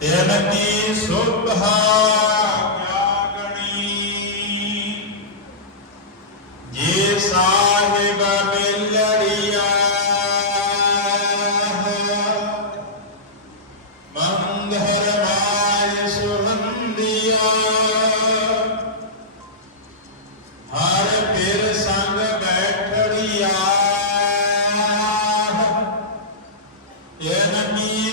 ਤਿਨ ਸੁਭਾ ਕਿਆ ਜੇ ਸਾਹਿਬ ਮਿਲੜਿਆ ਮੰਗਰ ਮਾਇ ਸੁਹੰਦਿਆ ਹਰ ਪਿਰ ਸੰਗ ਬੈਠੜਿਆ। ਇਹਨ ਕੀ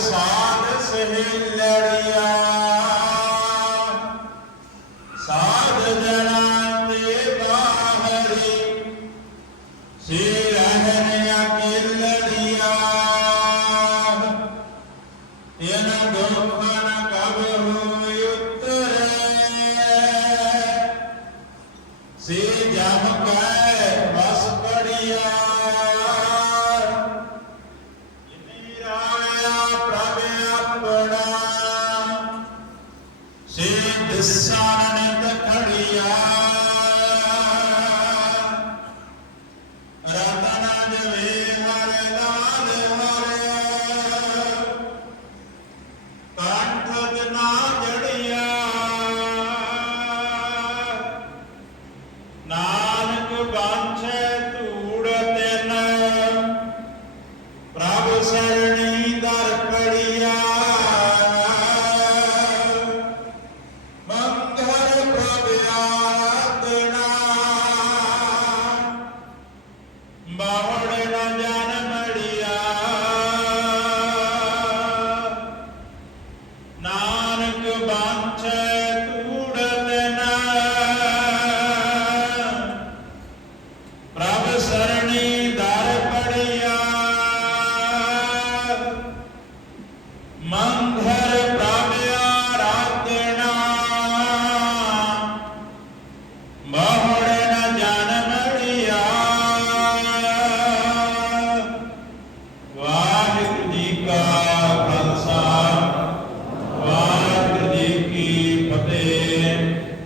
ਸਾਧ ਸਾਧ ਜਨਾਂ ਤੇ ਬਾਹਰੀ। ਸੇ விசாரணை கழியா